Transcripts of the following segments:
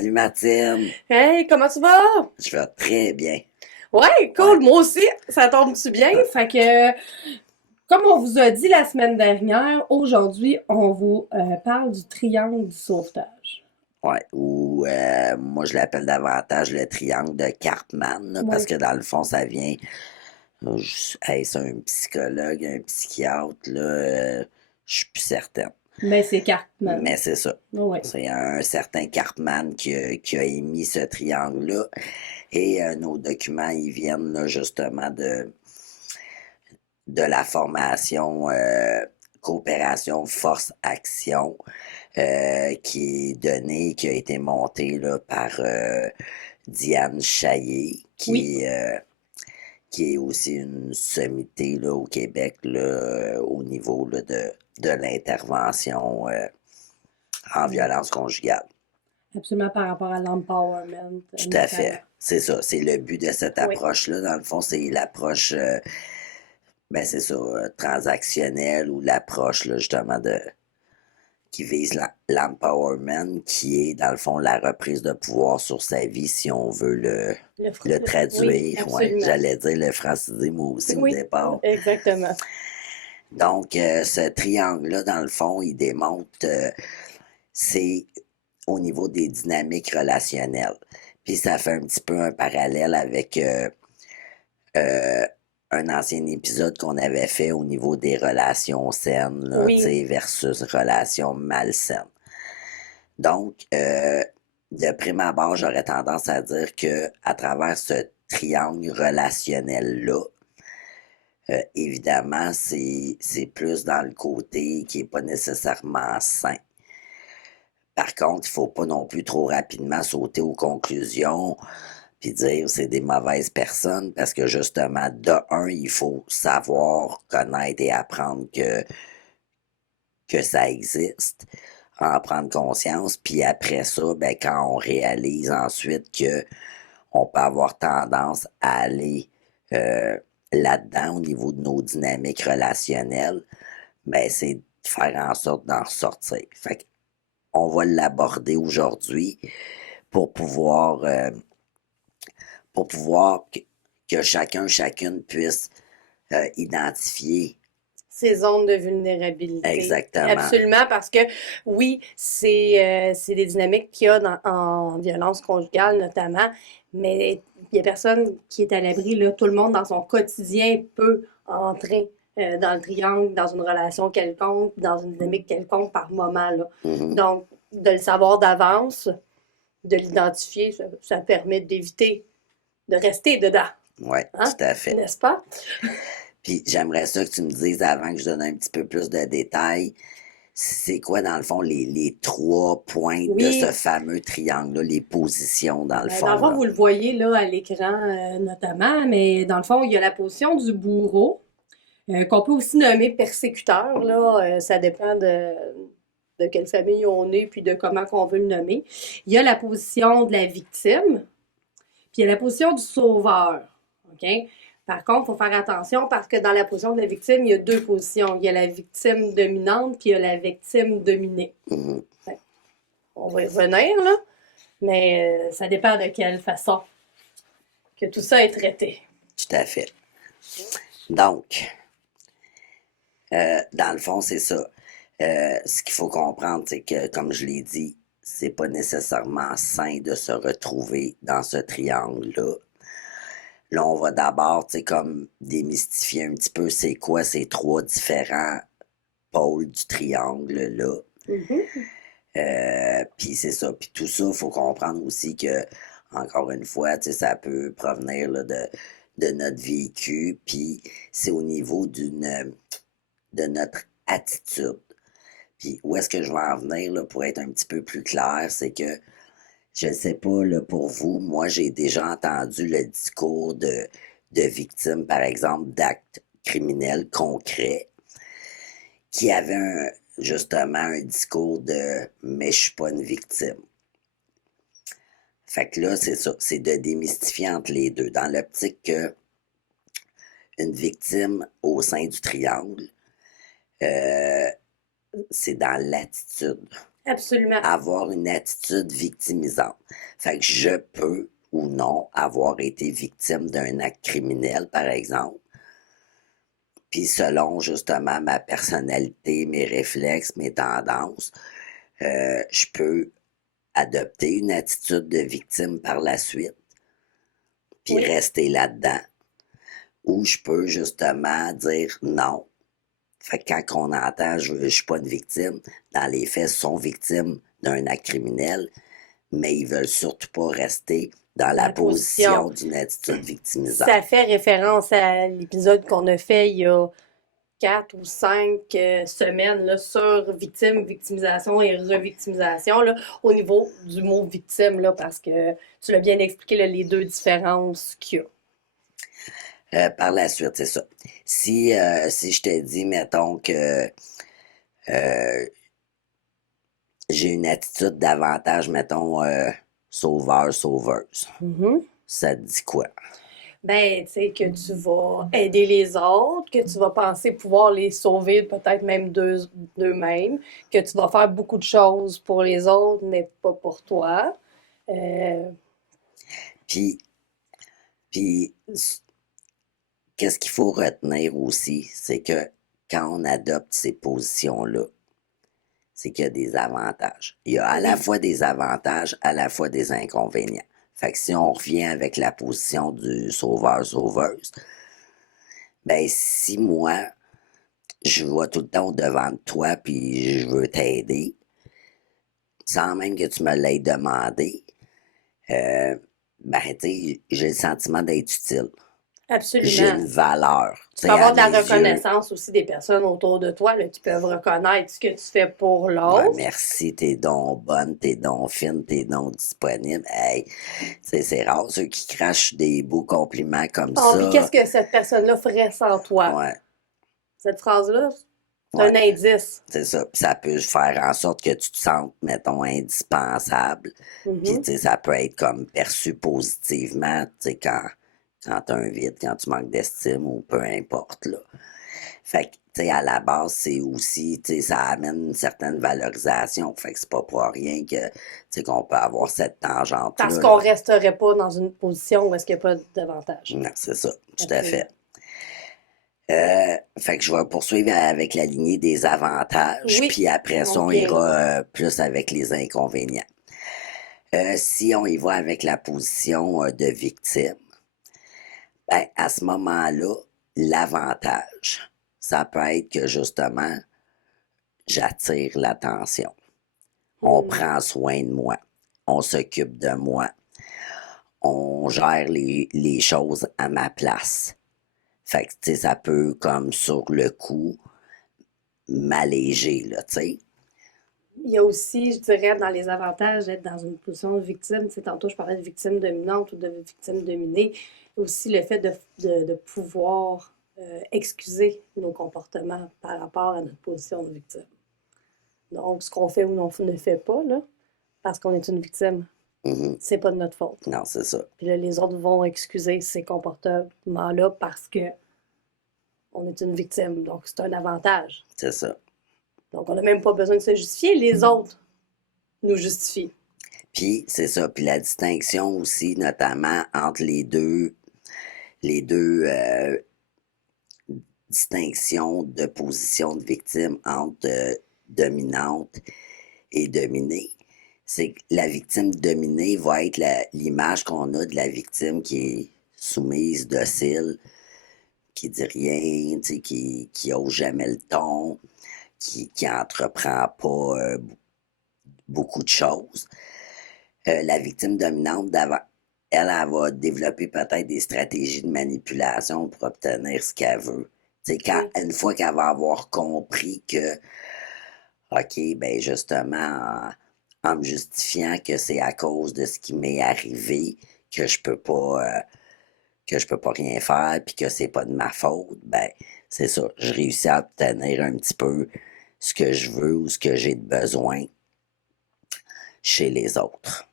Salut Martine, Hey, comment tu vas? je vais très bien. Ouais, Ouais. cool, moi aussi, ça tombe-tu bien? Fait que, comme on vous a dit la semaine dernière, aujourd'hui, on vous parle du triangle du sauvetage. Ouais, ou moi je l'appelle davantage le triangle de Cartman, là, parce Oui. que dans le fond ça vient, est-ce un psychologue, un psychiatre, là, je suis plus certaine. Mais c'est Cartman. Mais c'est ça. Oui. C'est un certain Cartman qui a émis ce triangle-là. Et nos documents, ils viennent là, justement de la formation Coopération Force Action qui est donnée, qui a été montée là, par Diane Chaillé, Oui, qui est aussi une sommité là, au Québec là, au niveau là, de l'intervention en violence conjugale. absolument par rapport à l'empowerment, Tout à notamment. fait. C'est ça. C'est le but de cette Oui. approche-là. Dans le fond, c'est l'approche, ben c'est ça, transactionnelle ou l'approche là, justement qui vise l'empowerment, qui est dans le fond la reprise de pouvoir sur sa vie, si on veut le Oui, traduire. Ouais, absolument. j'allais dire le franciser moi aussi au Oui, départ. exactement. Donc, ce triangle-là, dans le fond, il démontre, c'est au niveau des dynamiques relationnelles. Puis ça fait un petit peu un parallèle avec euh, un ancien épisode qu'on avait fait au niveau des relations saines, là, tu Oui, sais, versus relations malsaines. Donc, de prime abord, j'aurais tendance à dire que à travers ce triangle relationnel-là, évidemment, c'est plus dans le côté qui n'est pas nécessairement sain. Par contre, il ne faut pas non plus trop rapidement sauter aux conclusions puis dire c'est des mauvaises personnes parce que justement, de un, il faut savoir, connaître et apprendre que ça existe, en prendre conscience, puis après ça, ben, quand on réalise ensuite que on peut avoir tendance à aller euh, là-dedans au niveau de nos dynamiques relationnelles, ben, c'est de faire en sorte d'en ressortir. Fait qu'on va l'aborder aujourd'hui pour pouvoir, euh, pour pouvoir que chacun, chacune puisse identifier ces zones de vulnérabilité. exactement. Absolument, parce que oui, c'est des dynamiques qu'il y a en violence conjugale notamment, mais il n'y a personne qui est à l'abri. Là. Tout le monde dans son quotidien peut entrer dans le triangle, dans une relation quelconque, dans une dynamique quelconque par moment. Là. Mhm. Donc, de le savoir d'avance, de l'identifier, ça permet d'éviter de rester dedans. Oui, Hein? tout à fait. N'est-ce pas? Puis j'aimerais ça que tu me dises avant que je donne un petit peu plus de détails, c'est quoi dans le fond les trois pointes de ce Oui, fameux triangle-là, les positions dans le ben, dans le fond, fond, là. vous le voyez là à l'écran notamment, mais dans le fond, il y a la position du bourreau, qu'on peut aussi nommer persécuteur, là, ça dépend de quelle famille on est puis de comment qu'on veut le nommer. Il y a la position de la victime, puis il y a la position du sauveur. OK? Par contre, il faut faire attention parce que dans la position de la victime, il y a deux positions. Il y a la victime dominante puis il y a la victime dominée. Mhm. On va y revenir, là, mais ça dépend de quelle façon que tout ça est traité. Tout à fait. Donc, dans le fond, c'est ça. Ce qu'il faut comprendre, c'est que, comme je l'ai dit, c'est pas nécessairement sain de se retrouver dans ce triangle-là. Là, on va d'abord, tu sais, comme démystifier un petit peu c'est quoi ces trois différents pôles du triangle-là. Mhm. Puis c'est ça. Puis tout ça, il faut comprendre aussi que, encore une fois, tu sais, ça peut provenir là, de notre vécu, puis c'est au niveau de notre attitude. Puis où est-ce que je vais en venir là, pour être un petit peu plus clair, c'est que je ne sais pas là, pour vous, moi j'ai déjà entendu le discours de victimes, par exemple, d'actes criminels concrets, qui avaient justement un discours de mais je suis pas une victime. Fait que là, c'est ça, c'est de démystifier entre les deux, dans l'optique que une victime au sein du triangle, euh, c'est dans l'attitude. Absolument. avoir une attitude victimisante. Fait que je peux ou non avoir été victime d'un acte criminel, par exemple. Puis selon justement ma personnalité, mes réflexes, mes tendances, je peux adopter une attitude de victime par la suite, puis Oui. rester là-dedans. Ou je peux justement dire non. Fait que quand on entend je suis pas une victime, dans les faits, ils sont victimes d'un acte criminel, mais ils veulent surtout pas rester dans la La position. position d'une attitude victimisante. Ça fait référence à l'épisode qu'on a fait il y a 4 ou 5 semaines là, sur victime, victimisation et revictimisation là, au niveau du mot victime, là, parce que tu l'as bien expliqué, là, les deux différences qu'il y a. Par la suite, c'est ça. Si je te dis, mettons que j'ai une attitude davantage, mettons, sauveur-sauveuse, ça te dit quoi? Ben, tu sais, que tu vas aider les autres, que tu vas penser pouvoir les sauver peut-être même d'eux-mêmes, que tu vas faire beaucoup de choses pour les autres, mais pas pour toi. Puis, puis qu'est-ce qu'il faut retenir aussi, c'est que quand on adopte ces positions-là, c'est qu'il y a des avantages. Il y a à la fois des avantages, à la fois des inconvénients. Fait que si on revient avec la position du sauveur-sauveuse, ben si moi, je vois tout le temps devant de toi puis je veux t'aider, sans même que tu me l'aies demandé, ben tu sais, j'ai le sentiment d'être utile. J'ai Absolument. une valeur. Tu peux avoir de la à mes yeux. reconnaissance aussi des personnes autour de toi là, qui peuvent reconnaître ce que tu fais pour Ouais, l'autre. merci, t'es donc bonne, t'es donc fine, t'es donc disponible. Hey, c'est rare ceux qui crachent des beaux compliments comme Oh, puis qu'est-ce ça. que cette personne-là ferait sans toi? Ouais, Cette phrase-là, c'est ouais, un indice. c'est ça. Puis ça peut faire en sorte que tu te sentes, mettons, indispensable. Puis, tu sais, ça peut être comme perçu positivement, tu sais, quand t'as un vide, quand tu manques d'estime ou peu importe, là. Fait que, tu sais, à la base, c'est aussi, tu sais, ça amène une certaine valorisation. Fait que c'est pas pour rien que, tu sais, qu'on peut avoir cette tangente-là. Parce qu'on là. resterait pas dans une position où est-ce qu'il n'y a pas d'avantage. Non, c'est ça, tout à Absolument. fait. Fait que je vais poursuivre avec la lignée des avantages, Oui, puis après ça, on on revient là. ira plus avec les inconvénients. Si on y va avec la position de victime, ben, à ce moment-là, l'avantage, ça peut être que justement, j'attire l'attention. On prend soin de moi. On s'occupe de moi. On gère les choses à ma place. Fait que, tu sais, ça peut, comme sur le coup, m'alléger, là, tu sais. Il y a aussi, je dirais, dans les avantages d'être dans une position de victime, tu sais, tantôt je parlais de victime dominante ou de victime dominée, aussi le fait de pouvoir excuser nos comportements par rapport à notre position de victime. Donc, ce qu'on fait ou on ne fait pas, là, parce qu'on est une victime, c'est pas de notre faute. Non, c'est ça. Puis là, les autres vont excuser ces comportements-là parce que on est une victime. Donc, c'est un avantage. C'est ça. Donc, on n'a même pas besoin de se justifier. Les autres nous justifient. Puis, c'est ça. Puis la distinction aussi, notamment entre les deux distinctions de position de victime entre dominante et dominée, c'est que la victime dominée va être l'image qu'on a de la victime qui est soumise, docile, qui dit rien, tu sais, qui ose jamais le ton, qui entreprend pas beaucoup de choses. La victime dominante, elle va développer peut-être des stratégies de manipulation pour obtenir ce qu'elle veut. Tu sais, une fois qu'elle va avoir compris que, OK, ben justement, en me justifiant que c'est à cause de ce qui m'est arrivé que je peux pas rien faire puis que c'est pas de ma faute, ben c'est ça, je réussis à obtenir un petit peu ce que je veux ou ce que j'ai de besoin chez les autres.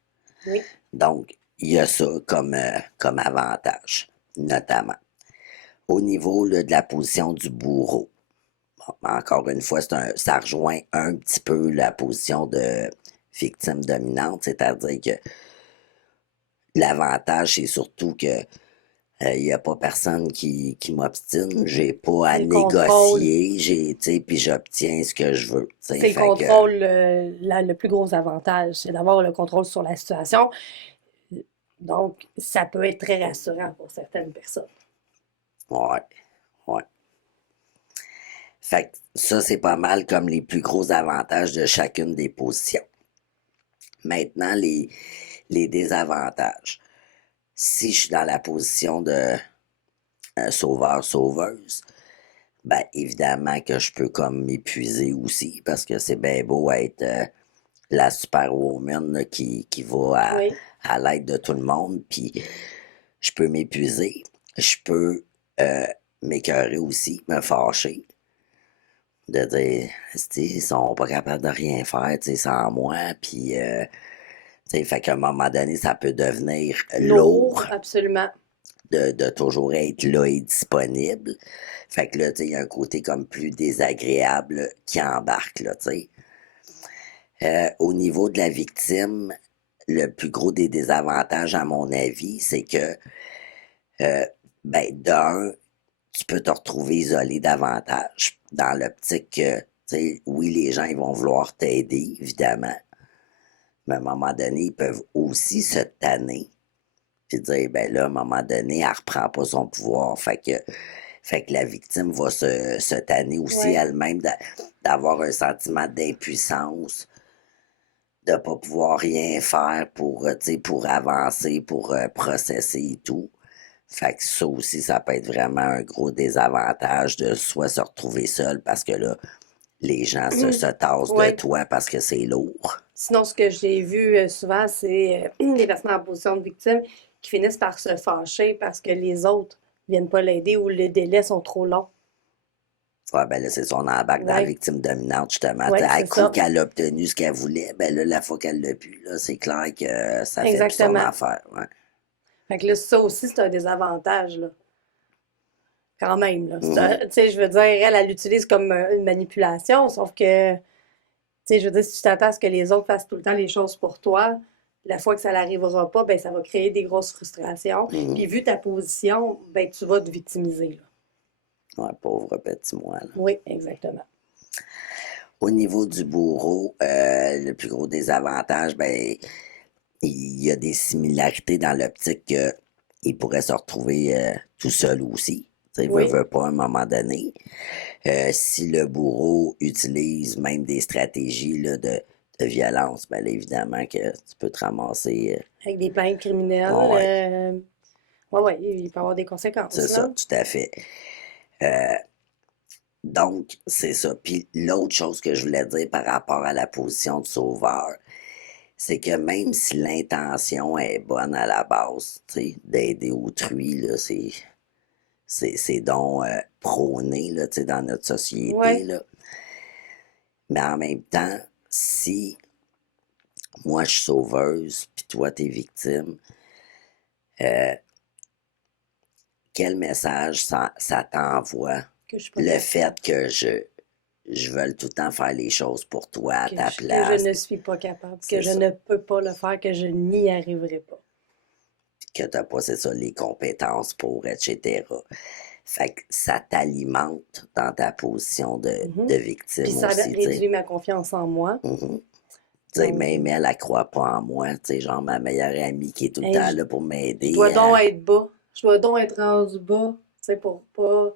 Oui. Donc, il y a ça comme avantage, notamment. Au niveau là, de la position du bourreau, bon, encore une fois, ça rejoint un petit peu la position de victime dominante, c'est-à-dire que l'avantage, c'est surtout que il n'y a pas personne qui m'obstine, j'ai pas à C'est le contrôle. négocier, puis j'obtiens ce que je veux. C'est le Fait que, contrôle, le plus gros avantage, c'est d'avoir le contrôle sur la situation. Donc, ça peut être très rassurant pour certaines personnes. ouais, ouais. Fait que ça, c'est pas mal comme les plus gros avantages de chacune des positions. Maintenant, les désavantages. Si je suis dans la position de sauveur-sauveuse, ben évidemment que je peux comme m'épuiser aussi, parce que c'est bien beau être la superwoman là, qui va Oui. à l'aide de tout le monde, puis je peux m'épuiser, je peux m'écœurer aussi, me fâcher, de dire, ils sont pas capables de rien faire, sans moi, puis, fait qu'à un moment donné, ça peut devenir lourd Absolument. de toujours être là et disponible. Fait que là, il y a un côté comme plus désagréable qui embarque, là, tu sais. Au niveau de la victime, le plus gros des désavantages, à mon avis, c'est que, ben, d'un, tu peux te retrouver isolé davantage dans l'optique que, tu sais, oui, les gens, ils vont vouloir t'aider, évidemment, mais à un moment donné, ils peuvent aussi se tanner, puis dire, ben là, à un moment donné, elle reprend pas son pouvoir. Fait que la victime va se tanner aussi Ouais. elle-même d'avoir un sentiment d'impuissance, de pas pouvoir rien faire pour avancer, pour processer et tout. Fait que ça aussi, ça peut être vraiment un gros désavantage de soit se retrouver seul parce que là, les gens se tassent de Ouais. toi parce que c'est lourd. Sinon, ce que j'ai vu souvent, c'est les personnes en position de victime qui finissent par se fâcher parce que les autres viennent pas l'aider ou les délais sont trop longs. Ouais, ben là, c'est son embarque dans la Ouais. victime dominante, justement. Ouais, À c'est coup ça. qu'elle a obtenu ce qu'elle voulait, ben là, la fois qu'elle l'a pu, là, c'est clair que ça fait plus son Exactement. affaire. Ouais. Fait que là, ça aussi, c'est un désavantage, là. Quand même, là. Mhm. Tu sais, je veux dire, elle l'utilise comme une manipulation, sauf que, tu sais, je veux dire, si tu t'attends à ce que les autres fassent tout le temps les choses pour toi, la fois que ça n'arrivera pas, ben ça va créer des grosses frustrations. Mhm. Puis vu ta position, ben tu vas te victimiser, là. Ouais, pauvre petit moi, là. Oui, exactement. Au niveau du bourreau, le plus gros désavantage, ben, il y a des similarités dans l'optique qu'il pourrait se retrouver tout seul aussi. Tu sais, Oui. veut pas à un moment donné. Si le bourreau utilise même des stratégies là, de violence, ben là, évidemment que tu peux te ramasser. Avec des plaintes criminelles, Ouais, ouais, il peut y avoir des conséquences, c'est ça, là. tout à fait. Donc, c'est ça. Puis l'autre chose que je voulais dire par rapport à la position de sauveur, c'est que même si l'intention est bonne à la base, tu sais, d'aider autrui, là, c'est donc prôné, là, tu sais, dans notre société, Ouais. là. Mais en même temps, si moi je suis sauveuse, puis toi t'es victime, quel message ça t'envoie? Que je suis pas Le capable. fait que je veuille tout le temps faire les choses pour toi à ta Que place, je ne suis pas capable, que c'est je ça. ne peux pas le faire, que je n'y arriverai pas. Que t'as pas, c'est ça, les compétences pour, etc. Fait que ça t'alimente dans ta position de Puis victime ça aussi, tu sais. réduit ma confiance en moi. Mhm. Tu sais, Donc, même elle croit pas en moi, tu sais, genre ma meilleure amie qui est tout le hey, temps là pour je m'aider. dois donc être bas. Je dois donc être rendu bas, tu sais, pour pas.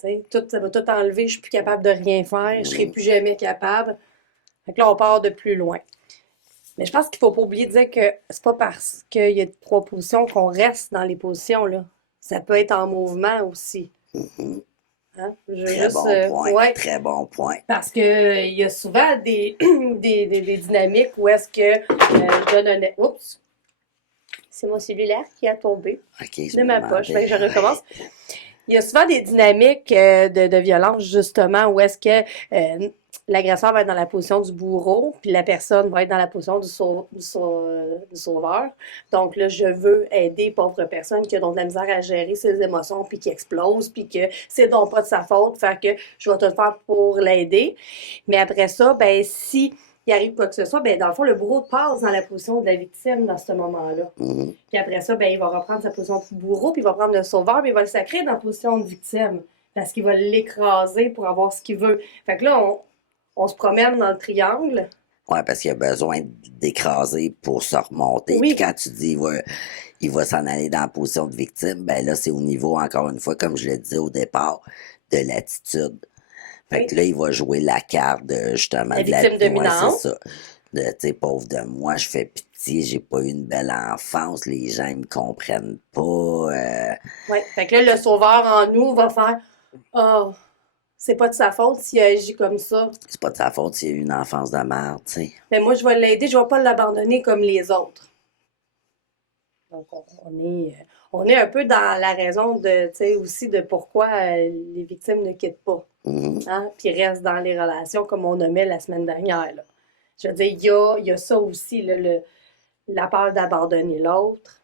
Tu sais, ça va tout enlever, je suis plus capable de rien faire, je serai plus jamais capable. Fait que là, on part de plus loin. Mais je pense qu'il faut pas oublier de dire que c'est pas parce qu'il y a 3 positions qu'on reste dans les positions, là. Ça peut être en mouvement aussi. Mhm. Hein? Je veux Très juste. bon point, Ouais. très bon point. Parce que il y a souvent des, des dynamiques où est-ce que je donne un. Oups! C'est mon cellulaire qui a tombé Ok, je de me ma poche. demandais. Fait que je recommence. Il y a souvent des dynamiques de violence, justement, où est-ce que l'agresseur va être dans la position du bourreau, puis la personne va être dans la position du sauveur. Donc là, je veux aider pauvre personne qui a donc de la misère à gérer ses émotions, puis qui explose, puis que c'est donc pas de sa faute, fait que je vais tout faire pour l'aider. Mais après ça, ben si il arrive quoi que ce soit, ben dans le fond, le bourreau passe dans la position de la victime dans ce moment-là. Mhm. Puis après ça, ben il va reprendre sa position de bourreau, puis il va prendre le sauveur, puis il va le sacrer dans la position de victime. Parce qu'il va l'écraser pour avoir ce qu'il veut. Fait que là, on se promène dans le triangle. Ouais, parce qu'il a besoin d'écraser pour se remonter. Oui. Puis quand tu dis il va s'en aller dans la position de victime, ben là, c'est au niveau, encore une fois, comme je le disais au départ, de l'attitude. Fait Oui. que là, il va jouer la carte de, justement, La de la victime dominante. Ouais, c'est ça. De, tu sais, pauvre de moi, je fais pitié, j'ai pas eu une belle enfance, les gens, ils me comprennent pas. Oui. Fait que là, le sauveur en nous va faire oh, c'est pas de sa faute s'il agit comme ça. C'est pas de sa faute s'il a eu une enfance de merde, tu sais. Mais moi, je vais l'aider, je vais pas l'abandonner comme les autres. Donc, on est un peu dans la raison de, tu sais, aussi de pourquoi les victimes ne quittent pas. Mhm. Hein, puis restent dans les relations comme on nommait la semaine dernière. Là. Je veux dire, il y a ça aussi, là, la peur d'abandonner l'autre.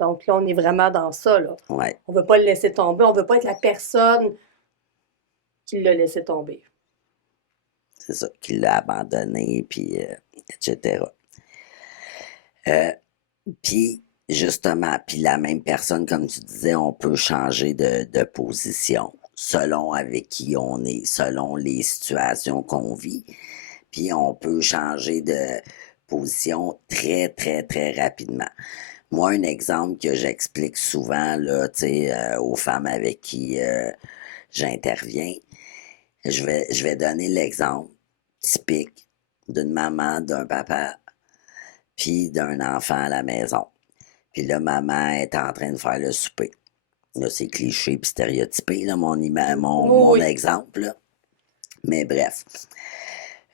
Donc là, on est vraiment dans ça. Là. Ouais, On ne veut pas le laisser tomber, on ne veut pas être la personne qui l'a laissé tomber. c'est ça, qu'il l'a abandonné, puis etc. Euh, Puis, justement, puis la même personne, comme tu disais, on peut changer de position selon avec qui on est, selon les situations qu'on vit. Puis, on peut changer de position très, très, très rapidement. Moi, un exemple que j'explique souvent, là, tu sais, aux femmes avec qui j'interviens, je vais donner l'exemple typique d'une maman, d'un papa, puis d'un enfant à la maison. Puis là, maman est en train de faire le souper. Là, c'est cliché puis stéréotypé, là, mon Oui. exemple. Là. Mais bref.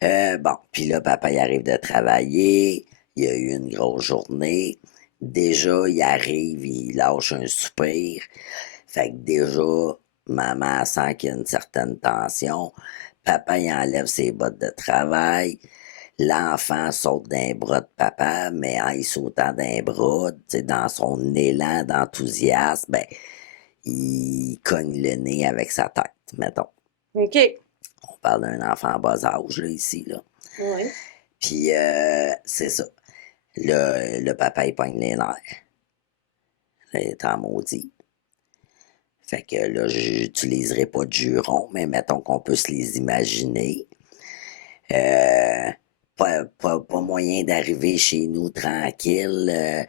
Bon, puis là, papa, il arrive de travailler. Il a eu une grosse journée. Déjà, il arrive, il lâche un soupir. Fait que déjà, maman sent qu'il y a une certaine tension. Papa, il enlève ses bottes de travail. L'enfant saute d'un bras de papa, mais en y sautant d'un bras, tu sais, dans son élan d'enthousiasme, ben, il cogne le nez avec sa tête, mettons. OK. On parle d'un enfant en bas âge, là, ici, là. Oui. Puis, c'est ça. Le papa, il pogne les nerfs. Là, il est en maudit. Fait que là, j'utiliserai pas de jurons, mais mettons qu'on peut se les imaginer. Pas moyen d'arriver chez nous tranquille.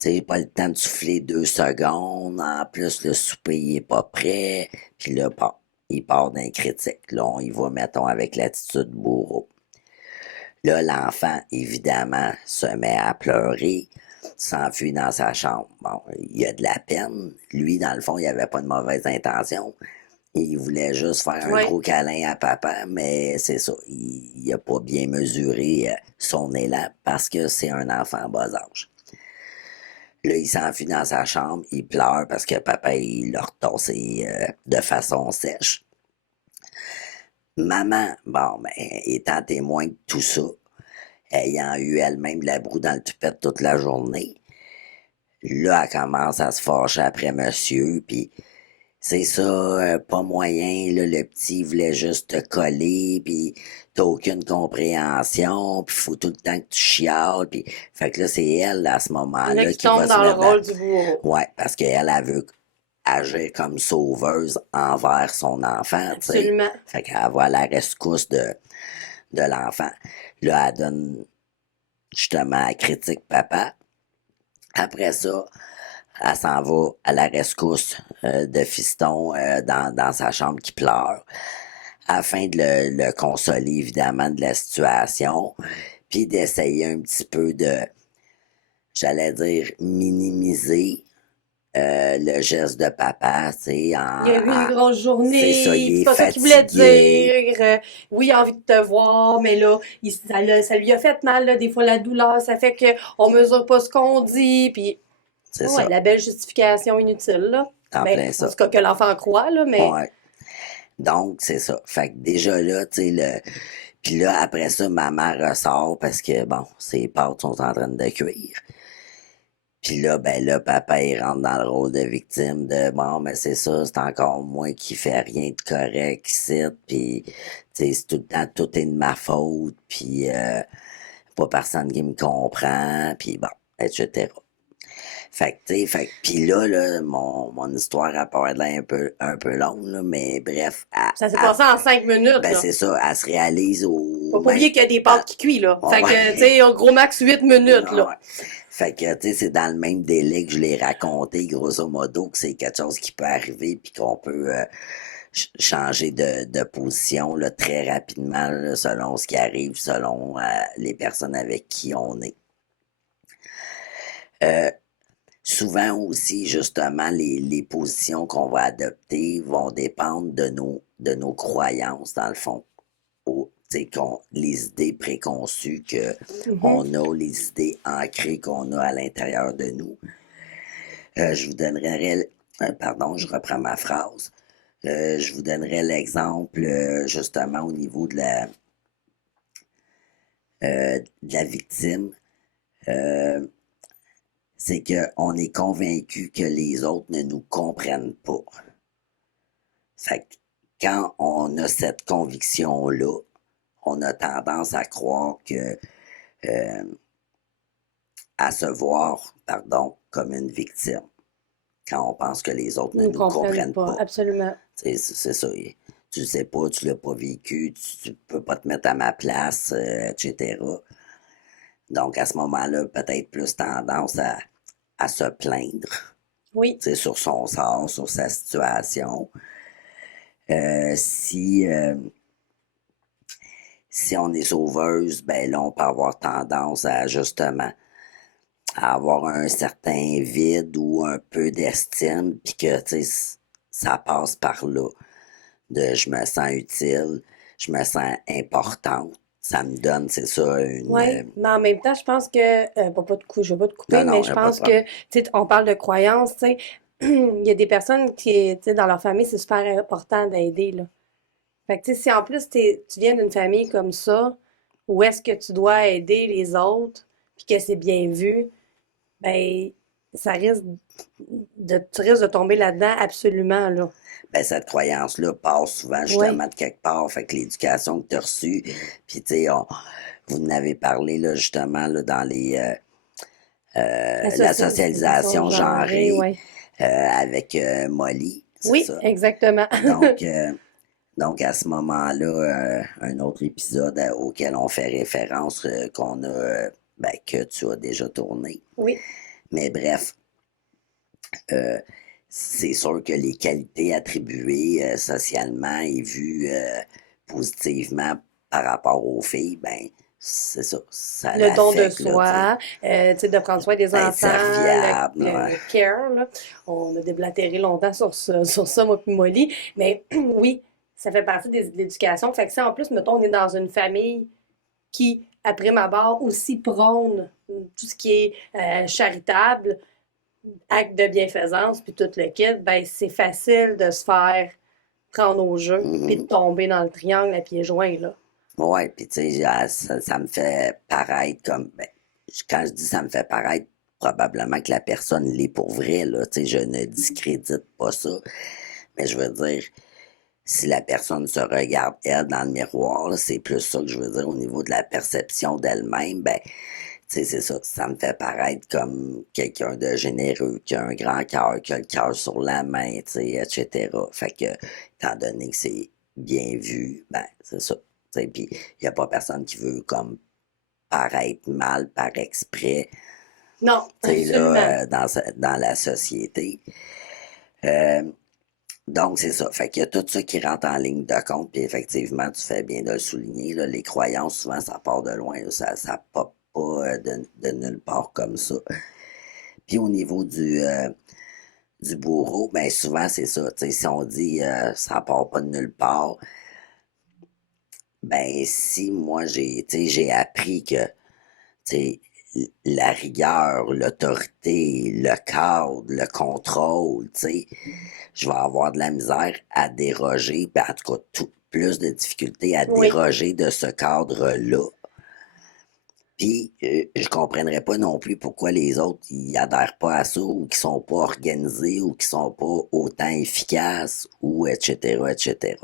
Tu sais, pas le temps de souffler 2 secondes. En plus, le souper, il est pas prêt. Puis là, bon, il part d'un critique. Là, on y va, mettons, avec l'attitude bourreau. Là, l'enfant, évidemment, se met à pleurer, s'enfuit dans sa chambre. Bon, il a de la peine. Lui, dans le fond, il avait pas de mauvaise intention. Il voulait juste faire un Oui. gros câlin à papa, mais c'est ça. Il a pas bien mesuré son élan parce que c'est un enfant en bas âge. Là, il s'enfuit dans sa chambre, il pleure parce que papa, il l'a retassé de façon sèche. Maman, bon, ben, étant témoin de tout ça, ayant eu elle-même de la broue dans le toupette toute la journée, là, elle commence à se fâcher après monsieur, puis c'est ça, pas moyen, là, le petit voulait juste te coller, puis t'as aucune compréhension, puis faut tout le temps que tu chiales, puis fait que là, c'est elle, à ce Là, moment-là, qui qui va tombe se dans le mettre rôle du bourreau. Ouais, parce qu'elle, elle veut agir comme sauveuse envers son enfant, tu sais. Absolument. Fait qu'elle va à la rescousse de l'enfant. Là, elle donne, justement, elle critique papa. Après ça, elle s'en va à la rescousse de fiston dans sa chambre qui pleure, afin de le consoler, évidemment, de la situation, puis d'essayer un petit peu de, j'allais dire, minimiser le geste de papa, tu sais, Il a eu une grosse c'est journée, ça, il puis c'est est pas ça qu'il voulait fatigué. dire. Oui, il a envie de te voir, mais là, ça lui a fait mal, là, des fois, la douleur, ça fait qu'on mesure pas ce qu'on dit, puis C'est ouais, ça, la belle justification inutile, là. en Ben, plein en ça. tout cas, que l'enfant croit, là, mais Ouais. Donc, c'est ça. Fait que déjà là, tu sais, puis là, après ça, ma mère ressort parce que, bon, ses pâtes sont en train de cuire. Puis là, ben là, papa, il rentre dans le rôle de victime de, bon, mais c'est ça, c'est encore moi qui fais rien de correct ici, puis, tu sais, c'est tout le temps, tout est de ma faute, puis pas personne qui me comprend, puis bon, etc. Fait que, tu sais, puis là, mon histoire a pas l'air un peu longue, là, mais bref, Ça s'est passé en 5 minutes, ben là. c'est ça, elle se réalise Faut au pas oublier qu'il y a des pâtes qui cuisent, là. Fait que, tu sais, en gros max 8 minutes, ouais, là. ouais. Fait que, tu sais, c'est dans le même délai que je l'ai raconté, grosso modo, que c'est quelque chose qui peut arriver, puis qu'on peut changer de position là, très rapidement, là, selon ce qui arrive, selon les personnes avec qui on est. Euh, Souvent aussi, justement, les positions qu'on va adopter vont dépendre de nos croyances, dans le fond. Les idées préconçues Mhm. qu'on a, les idées ancrées qu'on a à l'intérieur de nous. Je vous donnerai, pardon, je reprends ma phrase. Je vous donnerai l'exemple justement au niveau de la victime. Euh, c'est qu'on est convaincu que les autres ne nous comprennent pas. Fait que quand on a cette conviction-là, on a tendance à croire que, euh, à se voir, pardon, comme une victime, quand on pense que les autres Ils ne ne nous comprennent comprennent pas, pas. absolument. C'est ça. Tu sais pas, tu l'as pas vécu, tu peux pas te mettre à ma place, etc. Donc, à ce moment-là, peut-être plus tendance à se plaindre, Oui, tu sais, sur son sort, sur sa situation. Si on est sauveuse, ben là, on peut avoir tendance à justement à avoir un certain vide ou un peu d'estime, puis que, tu sais, ça passe par là. De je me sens utile, je me sens importante. Ça me donne, c'est ça, oui. Mais en même temps, je pense que, je vais pas te couper, Non, mais non, je j'ai pas de pense problème. que, tu sais, on parle de croyances, tu sais, il y a des personnes qui, tu sais, dans leur famille, c'est super important d'aider, là. Fait que, tu sais, si en plus tu viens d'une famille comme ça, où est-ce que tu dois aider les autres, puis que c'est bien vu, ben, ça risque tu risques de tomber là-dedans absolument, là. Ben, cette croyance-là part souvent Oui. justement de quelque part. Fait que l'éducation que tu as reçue, puis tu sais, vous en avez parlé là, justement là, dans La la socialisation socialisation genrée, genrée oui. avec Molly, c'est Oui, ça. exactement. Donc, donc à ce moment-là, un autre épisode auquel on fait référence ben, que tu as déjà tourné. Oui. Mais bref, euh, c'est sûr que les qualités attribuées socialement et vues positivement par rapport aux filles, ben c'est ça, ça Le don de l'affecte, là, tu sais. soi, tu sais, de prendre soin des Être enfants, serviable, ouais. le care, là. On a déblatéré longtemps sur ça, moi puis Molly. Mais oui, ça fait partie de l'éducation. Fait que ça, en plus, mettons, on est dans une famille qui, après ma barre, aussi prône tout ce qui est charitable, acte de bienfaisance, puis tout le kit, ben c'est facile de se faire prendre au jeu, puis de Mhm. tomber dans le triangle à pieds joints, là. Ouais, puis tu sais, ça me fait paraître comme, ben, quand je dis ça me fait paraître, probablement que la personne l'est pour vrai, là, tu sais, je ne discrédite pas ça, mais je veux dire, si la personne se regarde, elle, dans le miroir, là, c'est plus ça que je veux dire au niveau de la perception d'elle-même, ben, tu sais, c'est ça, ça me fait paraître comme quelqu'un de généreux, qui a un grand cœur, qui a le cœur sur la main, tu sais, etc. Fait que, étant donné que c'est bien vu, ben, c'est ça. Puis, il n'y a pas personne qui veut comme paraître mal par exprès, Non, tu sais, absolument. là, dans la société. Euh, donc, c'est ça. Fait qu'il y a tout ça qui rentre en ligne de compte. Puis effectivement, tu fais bien de le souligner. Là, les croyances, souvent, ça part de loin. Là, ça pop pas de nulle part comme ça. Puis au niveau du bourreau, ben souvent, c'est ça. Tu sais, si on dit ça part pas de nulle part, ben si moi, j'ai appris que, tu sais, la rigueur, l'autorité, le cadre, le contrôle, tu sais, je vais avoir de la misère à déroger, ben en tout cas, plus de difficultés à Oui. déroger de ce cadre-là. Puis, je comprendrais pas non plus pourquoi les autres, ils adhèrent pas à ça, ou qui sont pas organisés, ou qui sont pas autant efficaces, ou etc., etc.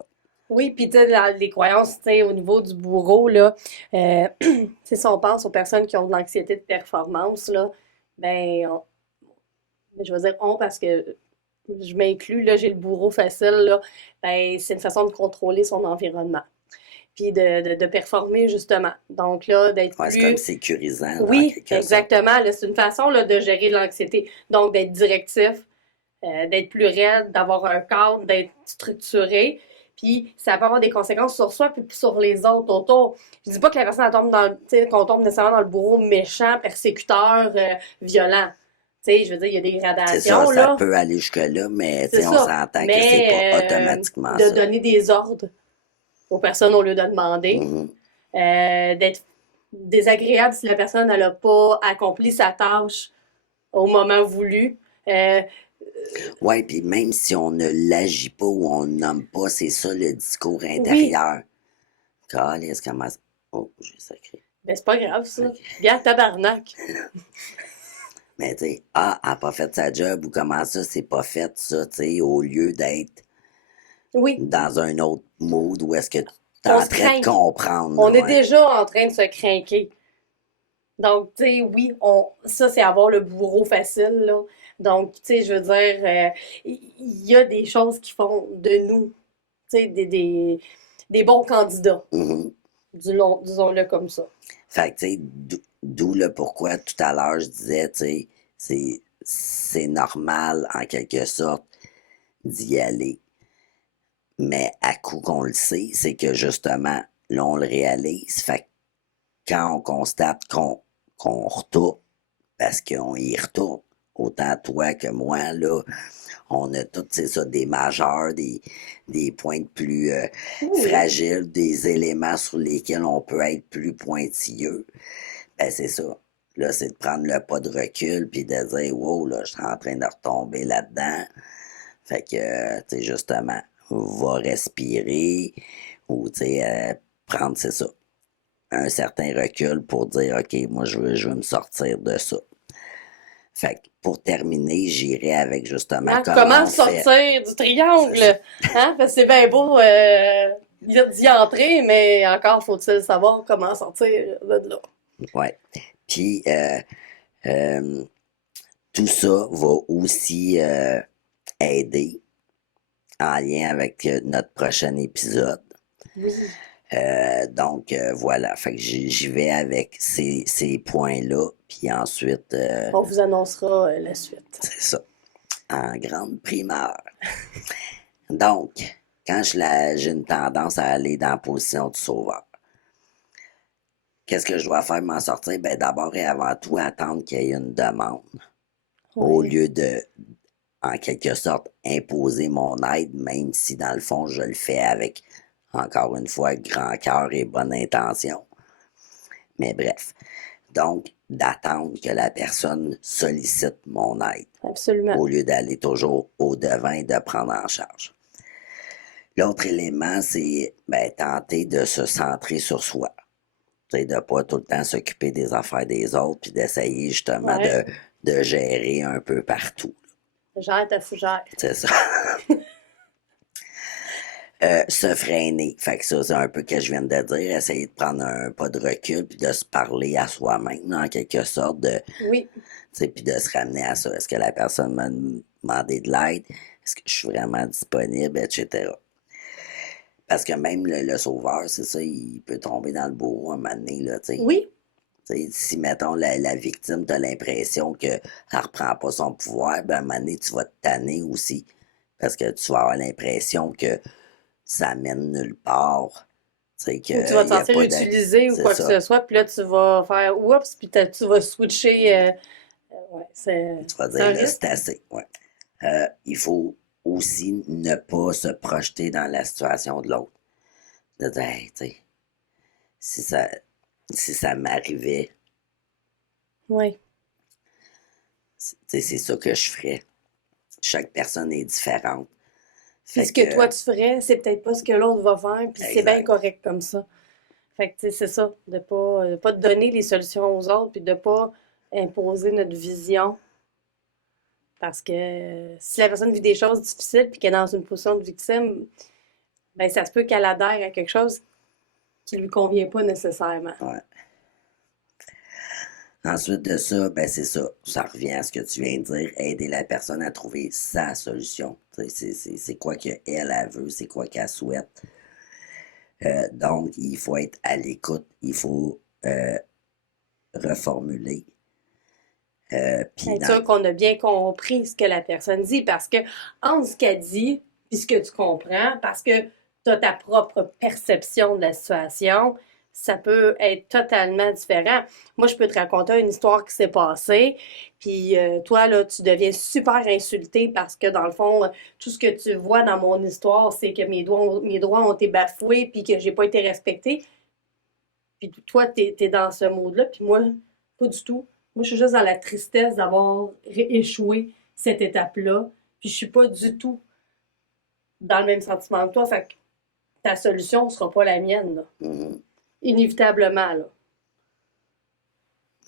Oui, puis tu sais, les croyances, tu sais, au niveau du bourreau, là, tu sais, si on pense aux personnes qui ont de l'anxiété de performance, là, ben, je veux dire on parce que je m'inclus, là, j'ai le bourreau facile, là, ben, c'est une façon de contrôler son environnement, puis de performer, justement. Donc là, d'être Ouais, c'est comme plus... sécurisant, là, en Oui, quelque sorte. exactement, là, c'est une façon, là, de gérer l'anxiété. Donc, d'être directif, d'être plus raide, d'avoir un cadre, d'être structuré. Puis ça peut avoir des conséquences sur soi puis sur les autres autour. Je dis pas que la personne elle tombe dans, tu sais, qu'on tombe nécessairement dans le bourreau méchant, persécuteur, violent. Tu sais, je veux dire, il y a des C'est ça, gradations ça là. peut aller jusque-là, mais tu C'est sais, on ça. s'entend que c'est pas Mais automatiquement de ça. donner des ordres aux personnes au lieu de demander, Mhm. d'être désagréable si la personne n'a pas accompli sa tâche au moment voulu. Euh, Ouais, puis même si on ne l'agit pas ou on ne nomme pas, c'est ça le discours oui, intérieur. Calisse, comment ça... Oh, j'ai sacré. ben c'est pas grave ça. Ok. Bien, tabarnak. Mais tu sais, ah, elle n'a pas fait sa job ou comment ça, c'est pas fait ça, tu sais, au lieu d'être Oui, dans un autre mood où est-ce que tu es on en se train de craint. comprendre, On là, est ouais. déjà en train de se craquer. Donc, tu sais, oui, ça, c'est avoir le bourreau facile, là. Donc, tu sais, je veux dire, il y a des choses qui font de nous, tu sais, des bons candidats, Mhm. disons-le comme ça. Fait que, tu sais, d'où le pourquoi tout à l'heure je disais, tu sais, c'est normal en quelque sorte d'y aller. Mais à coup qu'on le sait, c'est que justement, là, on le réalise. Fait que quand on constate qu'on retourne, parce qu'on y retourne, autant toi que moi, là, on a tous, c'est ça, des majeurs, des points plus Oui, fragiles, des éléments sur lesquels on peut être plus pointilleux. Ben, c'est ça. Là, c'est de prendre le pas de recul puis de dire, wow, là, je suis en train de retomber là-dedans. Fait que, tu sais, justement, va respirer ou, tu sais, prendre, c'est ça, un certain recul pour dire, OK, moi, je veux me sortir de ça. Fait que, pour terminer, j'irai avec justement hein? comment Comment on fait. sortir du C'est ça. triangle? Hein? Parce que c'est bien beau d'y entrer, mais encore faut-il savoir comment sortir de là. Ouais. Puis, euh, tout ça va aussi aider en lien avec notre prochain épisode. Oui. Donc, voilà. Fait que j'y vais avec ces points-là. Puis ensuite, On vous annoncera la suite. c'est ça. En grande primeur. Donc, quand j'ai une tendance à aller dans la position du sauveur, qu'est-ce que je dois faire pour m'en sortir? Ben, d'abord et avant tout, attendre qu'il y ait une demande. Au Oui. lieu de, en quelque sorte, imposer mon aide, même si dans le fond, je le fais avec, encore une fois, grand cœur et bonne intention. Mais bref. Donc, d'attendre que la personne sollicite mon aide, Absolument. au lieu d'aller toujours au-devant et de prendre en charge. L'autre élément, c'est ben, tenter de se centrer sur soi. Tu sais, de ne pas tout le temps s'occuper des affaires des autres, puis d'essayer justement Ouais. de gérer un peu partout. Gère ta fougère. C'est ça. Se freiner. Fait que ça, c'est un peu ce que je viens de dire. Essayer de prendre un pas de recul, puis de se parler à soi-même, en quelque sorte, Oui. puis de se ramener à ça. Est-ce que la personne m'a demandé de l'aide? Est-ce que je suis vraiment disponible, etc. Parce que même le sauveur, c'est ça, il peut tomber dans le bourreau un moment donné, là, tu sais. Oui. T'sais, si, mettons, la victime, t'as l'impression qu'elle reprend pas son pouvoir, ben, à un moment donné, tu vas te tanner aussi. Parce que tu vas avoir l'impression que ça mène nulle part. Tu sais, Ou tu vas qu'il te n'y a sentir pas de. utilisé ou C'est quoi que ça. ce soit, puis là, tu vas faire oups, puis tu vas switcher. Ouais, Tu vas c'est dire, un là, c'est risque. assez. Ouais. Il faut aussi ne pas se projeter dans la situation de l'autre. De dire, hey, tu sais, si ça, si ça m'arrivait, Oui. C'est ça que je ferais. Chaque personne est différente. Puis Fait ce que toi que, tu ferais, c'est peut-être pas ce que l'autre va faire, puis c'est bien exact. correct comme ça. Fait que, tu sais, c'est ça, de pas donner les solutions aux autres, puis de pas imposer notre vision. Parce que si la personne vit des choses difficiles, puis qu'elle est dans une position de victime, ben ça se peut qu'elle adhère à quelque chose qui lui convient pas nécessairement. Ouais. Ensuite de ça, ben c'est ça. Ça revient à ce que tu viens de dire, aider la personne à trouver sa solution. C'est quoi qu'elle elle veut, c'est quoi qu'elle souhaite. Donc, il faut être à l'écoute, il faut reformuler. Puis Être dans sûr qu'on a bien compris ce que la personne dit, parce que entre ce qu'elle dit, puis ce que tu comprends, parce que tu as ta propre perception de la situation, ça peut être totalement différent. Moi, je peux te raconter une histoire qui s'est passée, puis toi, là, tu deviens super insulté parce que, dans le fond, tout ce que tu vois dans mon histoire, c'est que mes droits ont été bafoués, puis que j'ai pas été respectée. Puis toi, t'es dans ce mode-là, puis moi, pas du tout. Moi, je suis juste dans la tristesse d'avoir échoué cette étape-là. Puis je suis pas du tout dans le même sentiment que toi. Fait que ta solution sera pas la mienne, là. Mhm. Inévitablement, là.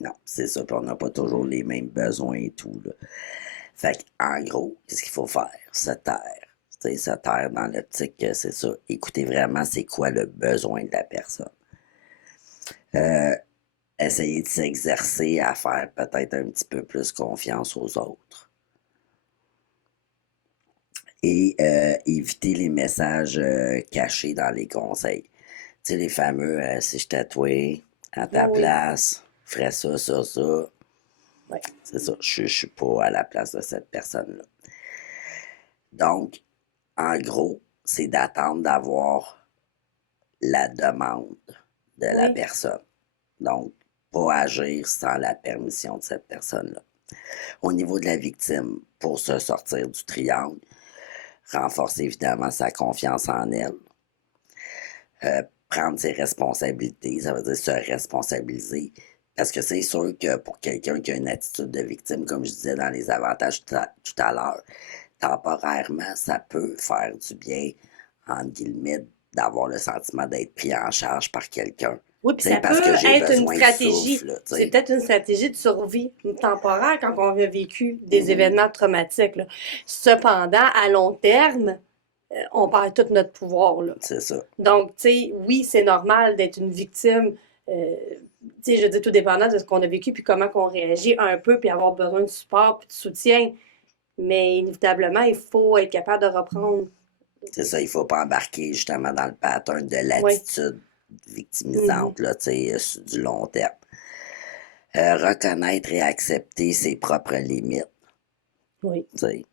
Non, c'est ça, puis on n'a pas toujours les mêmes besoins et tout, là. Fait en gros, qu'est-ce qu'il faut faire? Se taire. Tu sais, se taire dans l'optique que c'est ça. Écouter vraiment c'est quoi le besoin de la personne. Euh, Essayer de s'exercer à faire peut-être un petit peu plus confiance aux autres. Et éviter les messages cachés dans les conseils. Tu sais, les fameux si je tatouais à ta Oui, place, je ferais ça, ça, ça. oui. C'est ça, je suis pas à la place de cette personne-là. Donc, en gros, c'est d'attendre d'avoir la demande de la Oui. personne. Donc, pas agir sans la permission de cette personne-là. Au niveau de la victime, pour se sortir du triangle, renforcer évidemment sa confiance en elle, prendre ses responsabilités, ça veut dire se responsabiliser. Parce que c'est sûr que pour quelqu'un qui a une attitude de victime, comme je disais dans les avantages tout à l'heure, temporairement, ça peut faire du bien, entre guillemets, d'avoir le sentiment d'être pris en charge par quelqu'un. Oui, puis Tu sais, ça parce peut que j'ai être une besoin de stratégie. souffle, tu C'est sais. peut-être une stratégie de survie temporaire quand on a vécu des Mhm. événements traumatiques, là. Cependant, à long terme, on perd tout notre pouvoir, là. C'est ça. Donc, tu sais, oui, c'est normal d'être une victime. Tu sais, je dis tout dépendant de ce qu'on a vécu puis comment qu'on réagit un peu puis avoir besoin de support puis de soutien. Mais inévitablement, il faut être capable de reprendre. C'est ça, il faut pas embarquer justement dans le pattern de Oui. l'attitude Mhm. victimisante, là, tu sais, sur du long terme. Reconnaître et accepter ses propres limites, Oui. tu sais.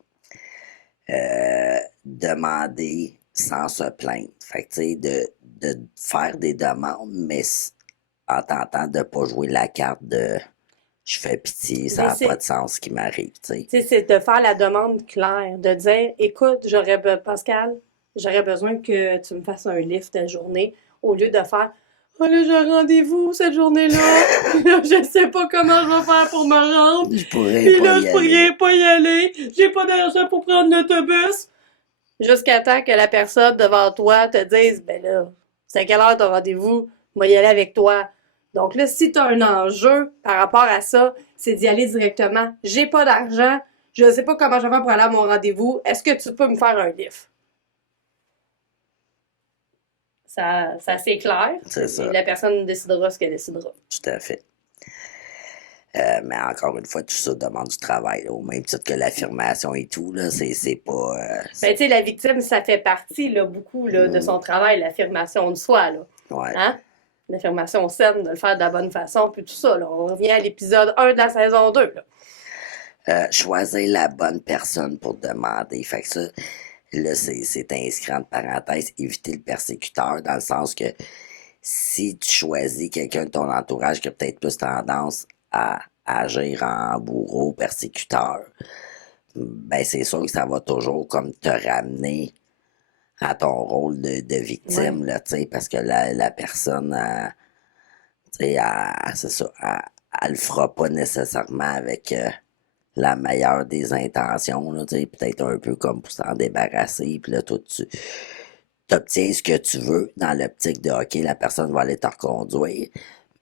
Demander sans se plaindre. Fait que, tu sais, de faire des demandes, mais en tentant de pas jouer la carte de je fais pitié, ça Mais n'a pas c'est, de sens ce qui m'arrive, tu sais. tu sais, c'est de faire la demande claire, de dire, écoute, Pascal, j'aurais besoin que tu me fasses un lift ta journée, au lieu de faire, oh là, j'ai un rendez-vous cette journée-là, puis là, je sais pas comment je vais faire pour me rendre, Je pourrais puis pas là, y je aller. pourrais pas y aller, j'ai pas d'argent pour prendre l'autobus. Jusqu'à temps que la personne devant toi te dise, ben là, c'est à quelle heure ton rendez-vous? Moi, y aller avec toi. Donc là, si tu as un enjeu par rapport à ça, c'est d'y aller directement. J'ai pas d'argent, je ne sais pas comment je vais faire pour aller à mon rendez-vous. Est-ce que tu peux me faire un lift? Ça c'est clair. C'est Et ça, la personne décidera ce qu'elle décidera. tout à fait. Mais encore une fois, tout ça demande du travail, là, au même titre que l'affirmation et tout, là, c'est pas... Ben, tu sais, la victime, ça fait partie, là, beaucoup, là, de son travail, l'affirmation de soi, là. ouais. Hein? L'affirmation saine, de le faire de la bonne façon, puis tout ça, là. On revient à l'épisode 1 de la saison 2, là. Choisir la bonne personne pour demander. Fait que ça, là, c'est inscrit entre parenthèses, éviter le persécuteur, dans le sens que si tu choisis quelqu'un de ton entourage qui a peut-être plus tendance à agir en bourreau, persécuteur, ben c'est sûr que ça va toujours comme te ramener à ton rôle de Ouais. victime, là, tu sais, parce que la personne, tu sais, c'est ça, elle le fera pas nécessairement avec la meilleure des intentions, là, tu sais, peut-être un peu comme pour s'en débarrasser, puis là, toi, tu obtiens ce que tu veux dans l'optique de, OK, la personne va aller te reconduire,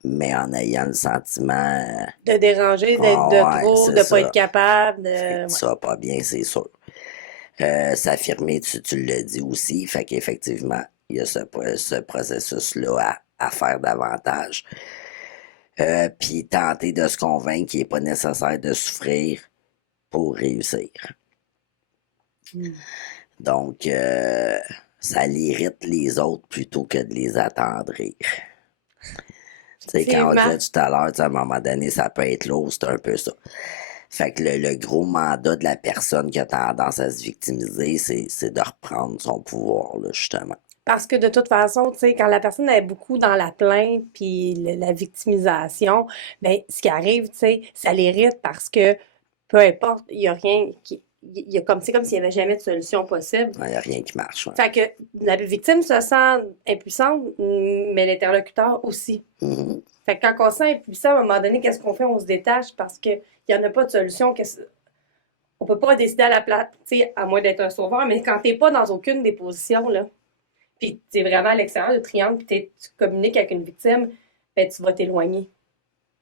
mais en ayant le sentiment, De déranger, d'être de ouais, trop, c'est de pas être ça, capable, fait que ouais. ça va pas bien, c'est sûr. S'affirmer, tu l'as dit aussi, fait qu'effectivement, il y a ce processus-là à faire davantage. Puis tenter de se convaincre qu'il n'est pas nécessaire de souffrir pour réussir. Donc, ça l'irrite les autres plutôt que de les attendrir. Tu sais, quand on Effectivement. disait tout à l'heure, tu sais, à un moment donné, ça peut être lourd, c'est un peu ça. Fait que le gros mandat de la personne qui a tendance à se victimiser, c'est de reprendre son pouvoir, là, justement. Parce que de toute façon, tu sais, quand la personne est beaucoup dans la plainte puis la victimisation, ben ce qui arrive, tu sais, ça l'irrite parce que peu importe, il y a rien qui, il y a comme c'est comme s'il y avait jamais de solution possible. Il n'y a rien qui marche. Ouais. Fait que la victime se sent impuissante, mais l'interlocuteur aussi. Mhm. Fait que quand on se sent impuissant, à un moment donné, qu'est-ce qu'on fait? On se détache parce qu'il n'y en a pas de solution. On peut pas décider à la place, tu sais, à moins d'être un sauveur, mais quand t'es pas dans aucune des positions, là, puis tu es vraiment à l'extérieur du triangle, puis tu communiques avec une victime, ben, tu vas t'éloigner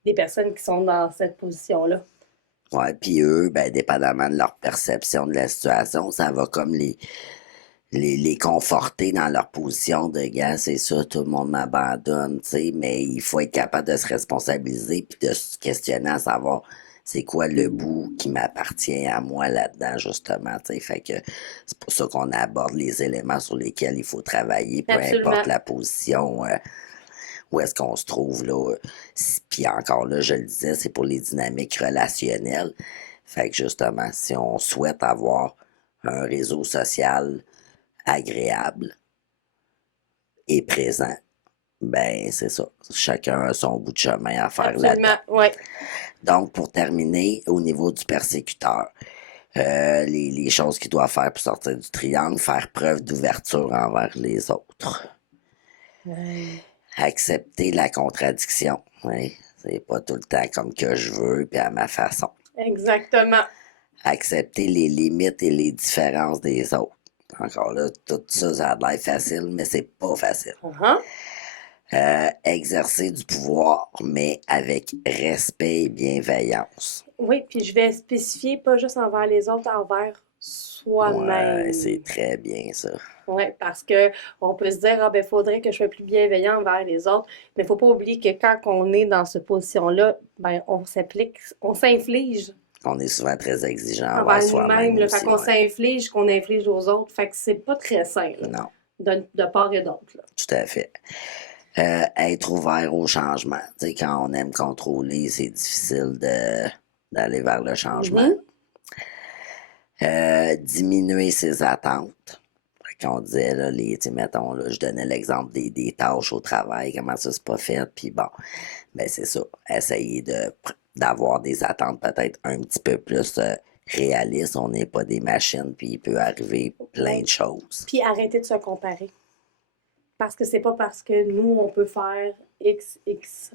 des personnes qui sont dans cette position-là. Ouais, puis eux, ben, dépendamment de leur perception de la situation, ça va comme les conforter dans leur position de gars, c'est ça, tout le monde m'abandonne, tu sais, mais il faut être capable de se responsabiliser puis de se questionner à savoir c'est quoi le bout qui m'appartient à moi là-dedans, justement, tu sais. Fait que c'est pour ça qu'on aborde les éléments sur lesquels il faut travailler, peu importe Absolument. la position où est-ce qu'on se trouve là. Puis encore là, je le disais, c'est pour les dynamiques relationnelles. Fait que justement, si on souhaite avoir un réseau social agréable et présent, ben c'est ça. Chacun a son bout de chemin à faire là-dedans. Absolument, oui. Donc, pour terminer, au niveau du persécuteur, les choses qu'il doit faire pour sortir du triangle, faire preuve d'ouverture envers les autres. Ouais. Accepter la contradiction. Oui, c'est pas tout le temps comme que je veux, puis à ma façon. Exactement. Accepter les limites et les différences des autres. Encore là, tout ça, ça a l'air facile, mais c'est pas facile. Uh-huh. Exercer du pouvoir, mais avec respect et bienveillance. Oui, puis je vais spécifier pas juste envers les autres, envers Ouais, soi-même. c'est très bien ça. Oui, parce que on peut se dire, ah ben, faudrait que je sois plus bienveillant envers les autres, mais faut pas oublier que quand on est dans cette position-là, ben, on s'inflige On est souvent très exigeant envers envers soi-même nous-mêmes, là. Fait aussi, qu'on ouais. s'inflige qu'on inflige aux autres. Fait que c'est pas très sain, là, Non, de part et d'autre, là. tout à fait. Être ouvert au changement. Tu sais, quand on aime contrôler, c'est difficile d'aller vers le changement. Mhm. Diminuer ses attentes. Quand on disait, là, mettons, là, je donnais l'exemple des tâches au travail, comment ça c'est pas fait, puis bon, ben c'est ça. Essayer d'avoir des attentes peut-être un petit peu plus réalistes. On n'est pas des machines, puis il peut arriver plein Ouais. de choses. Puis arrêter de se comparer. Parce que c'est pas parce que nous, on peut faire X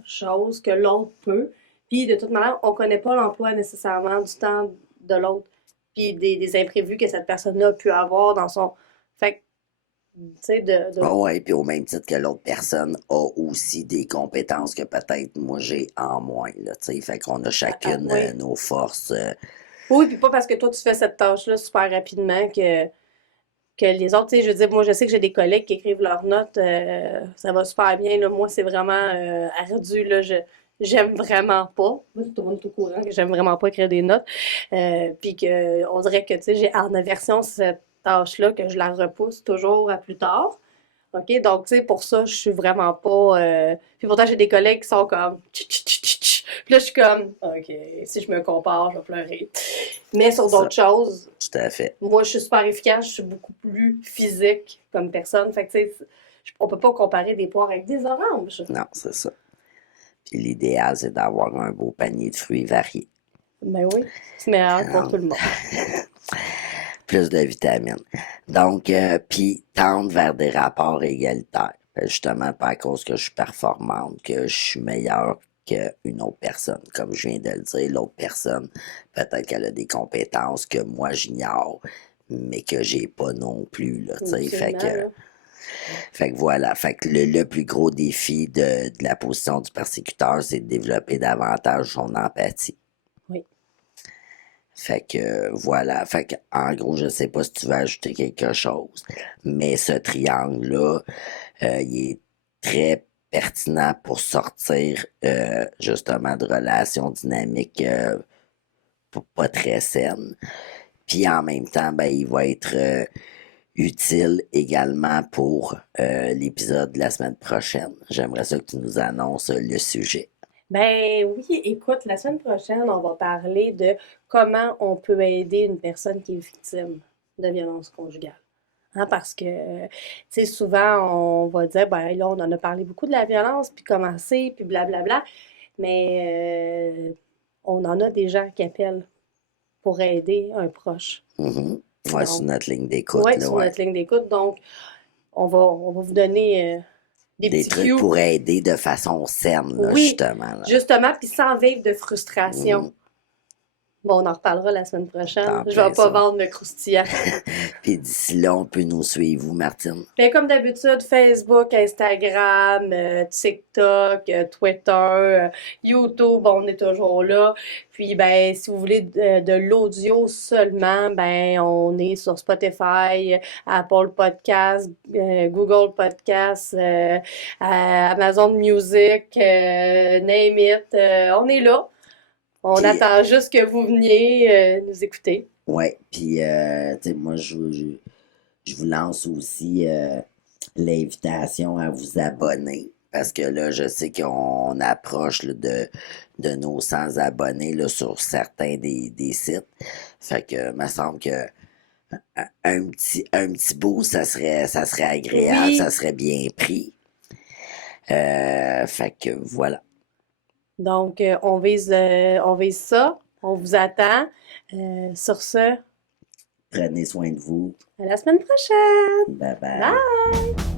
choses que l'autre peut. Puis de toute manière, on connaît pas l'emploi nécessairement du temps de l'autre. Puis des imprévus que cette personne-là a pu avoir dans son. Fait que, tu sais, Ah ouais, puis au même titre que l'autre personne a aussi des compétences que peut-être moi j'ai en moins, là, tu sais. Fait qu'on a chacune oui. nos forces. Oui, puis pas parce que toi, tu fais cette tâche-là super rapidement que les autres, tu sais, je veux dire, moi, je sais que j'ai des collègues qui écrivent leurs notes, ça va super bien, là. Moi, c'est vraiment ardu, là. J'aime vraiment pas. Moi, tout le monde est au courant que j'aime vraiment pas écrire des notes. Puis que, on dirait que, tu sais, j'ai en aversion cette tâche-là, que je la repousse toujours à plus tard. OK? Donc, tu sais, pour ça, je suis vraiment pas. Puis pourtant, j'ai des collègues qui sont comme. Puis là, je suis comme. OK, si je me compare, je vais pleurer. Mais sur Ça, d'autres choses, tout à fait. moi, je suis super efficace, je suis beaucoup plus physique comme personne. Fait que, tu sais, on peut pas comparer des poires avec des oranges. Non, c'est ça. Puis l'idéal, c'est d'avoir un beau panier de fruits variés. Ben oui, c'est meilleur pour Hein? tout le monde. Plus de vitamines. Donc, puis tendre vers des rapports égalitaires. Justement, pas à cause que je suis performante, que je suis meilleure qu'une autre personne. Comme je viens de le dire, l'autre personne, peut-être qu'elle a des compétences que moi j'ignore, mais que j'ai pas non plus, là, tu sais. Fait que voilà. Fait que le plus gros défi de la position du persécuteur, c'est de développer davantage son empathie. Oui. Fait que voilà. Fait que en gros, je sais pas si tu veux ajouter quelque chose, mais ce triangle-là, il est très pertinent pour sortir justement de relations dynamiques pas très saines. Puis en même temps, ben, il va être utile également pour l'épisode de la semaine prochaine. J'aimerais ça que tu nous annonces le sujet. Ben oui, écoute, la semaine prochaine, on va parler de comment on peut aider une personne qui est victime de violence conjugale. Hein, parce que, tu sais, souvent, on va dire, ben là, on en a parlé beaucoup de la violence, puis comment c'est, puis blablabla, mais on en a des gens qui appellent pour aider un proche. Mhm. Ouais, sur Donc, notre ligne d'écoute, ouais, là, sur ouais. notre ligne d'écoute. Donc, on va vous donner des Des petits trucs cues. pour aider de façon saine, là, Oui, justement. Là. justement, puis sans vivre de frustration. Mhm. Bon, on en reparlera la semaine prochaine. En Je vais plein pas ça. vendre le croustillant. Puis d'ici là, on peut nous suivre, vous, Martine. Bien, comme d'habitude, Facebook, Instagram, TikTok, Twitter, YouTube, on est toujours là. Puis, ben, si vous voulez de l'audio seulement, ben, on est sur Spotify, Apple Podcasts, Google Podcasts, Amazon Music, name it. On est là. On Puis, attend juste que vous veniez nous écouter. ouais, puis, tu sais, moi, je vous lance aussi l'invitation à vous abonner. Parce que là, je sais qu'on approche là, de nos 100 abonnés là, sur certains des sites. Fait que, me semble que un petit bout, ça serait agréable, ça Oui, serait bien pris. Fait que voilà. donc on vise ça. On vous attend. Sur ce, à Prenez soin de vous. la semaine prochaine. Bye bye. Bye!